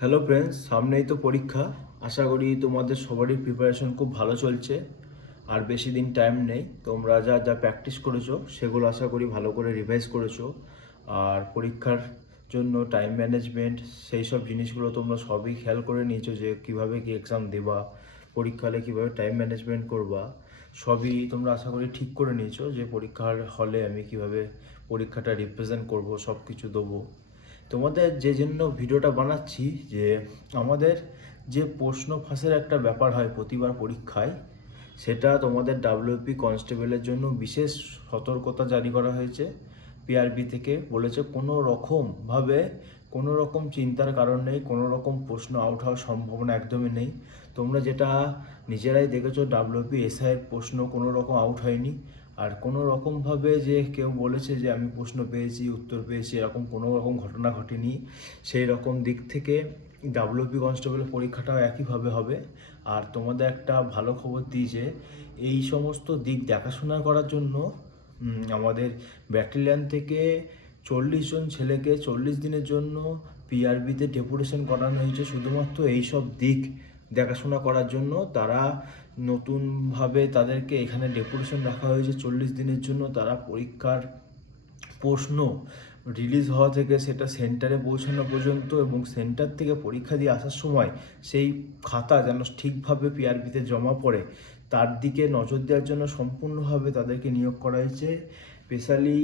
Hello friends সামনেই তো পরীক্ষা। আশা করি তোমাদের সবারই প্রিপারেশন খুব ভালো চলছে। আর বেশি দিন টাইম নেই। তোমরা যা যা প্র্যাকটিস করেছ, সেগুলো আশা করি ভালো করে রিভাইজ করেছ। আর পরীক্ষার জন্য টাইম ম্যানেজমেন্ট সেই সব জিনিসগুলো তোমরা সবই খেয়াল করে নিয়েছো যে কীভাবে কি এক্সাম দেবা, পরীক্ষালে কীভাবে টাইম ম্যানেজমেন্ট করবা। সবই তোমরা আশা করি ঠিক করে নিয়েছো যে পরীক্ষার হলে আমি কীভাবে পরীক্ষাটা রিপ্রেজেন্ট করব সব কিছু দেবো। তোমাদের যে জন্য ভিডিওটা বানাচ্ছি যে আমাদের যে প্রশ্ন ফাঁসের একটা ব্যাপার হয় প্রতিবার পরীক্ষায়, সেটা তোমাদের ডাব্লিউপি কনস্টেবলের জন্য বিশেষ সতর্কতা জারি করা হয়েছে। পিআরবি থেকে বলেছে কোনো রকমভাবে কোনো রকম চিন্তার কারণ নেই, কোনো রকম প্রশ্ন আউট হওয়ার সম্ভাবনা একদমই নেই। তোমরা যেটা নিজেরাই দেখেছ ডাব্লিউপি এসআইয়ের প্রশ্ন কোনো রকম আউট হয়নি। আর কোনো রকমভাবে যে কেউ বলেছে যে আমি প্রশ্ন পেয়েছি, উত্তর পেয়েছি, এরকম কোনো রকম ঘটনা ঘটেনি। সেই রকম দিক থেকে ডাব্লিউপি কনস্টেবল পরীক্ষাটাও একইভাবে হবে। আর তোমাদের একটা ভালো খবর দিই যে, এই সমস্ত দিক দেখাশোনা করার জন্য আমাদের ব্যাটালিয়ান থেকে চল্লিশ জন ছেলেকে চল্লিশ দিনের জন্য পিআরবিতে ডেপুটেশন করানো হয়েছে। শুধুমাত্র এই সব দিক দেখাশোনা করার জন্য তারা নতুনভাবে তাদেরকে এখানে ডেপুটেশন রাখা হয়েছে চল্লিশ দিনের জন্য। তারা পরীক্ষার প্রশ্ন রিলিজ হওয়া থেকে সেটা সেন্টারে পৌঁছানো পর্যন্ত এবং সেন্টার থেকে পরীক্ষা দিয়ে আসার সময় সেই খাতা যেন ঠিকভাবে পিআরপিতে জমা পড়ে। তার দিকে নজর দেওয়ার জন্য সম্পূর্ণভাবে তাদেরকে নিয়োগ করা হয়েছে। স্পেশালি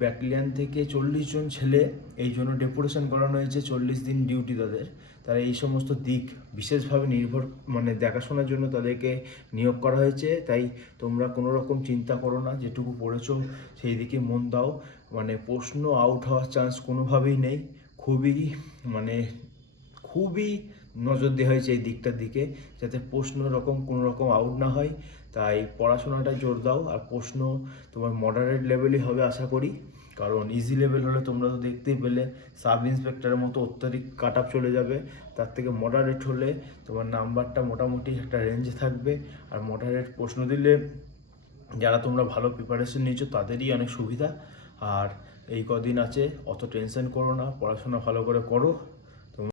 ব্যাটালিয়ান থেকে চল্লিশ জন ছেলে এই জন্য ডেপুটেশন করানো হয়েছে চল্লিশ দিন ডিউটি তাদের। তারা এই সমস্ত দিক বিশেষভাবে নির্ভর মানে দেখাশোনার জন্য তাদেরকে নিয়োগ করা হয়েছে। তাই তোমরা কোনো রকম চিন্তা করো না, যেটুকু পড়েছো সেই দিকে মন দাও। মানে প্রশ্ন আউট হওয়ার চান্স কোনোভাবেই নেই। খুবই মানে খুবই নজর দেওয়া হয়েছে এই দিকটার দিকে, যাতে প্রশ্ন রকম কোনো রকম আউট না হয়। তাই পড়াশোনাটা জোর দাও, আর প্রশ্ন তোমার মডারেট লেভেলই হবে আশা করি। কারণ ইজি লেভেল হলে তোমরা তো দেখতেই পেলে সাব ইন্সপেক্টরের মতো অত্যাধিক কাট আপ চলে যাবে। তার থেকে মডারেট হলে তোমার নাম্বারটা মোটামুটি একটা রেঞ্জে থাকবে। আর মডারেট প্রশ্ন দিলে যারা তোমরা ভালো প্রিপারেশন নিয়েছো, তাদেরই অনেক সুবিধা। আর এই কদিন আছে, অত টেনশন করো না, পড়াশোনা ভালো করে করো।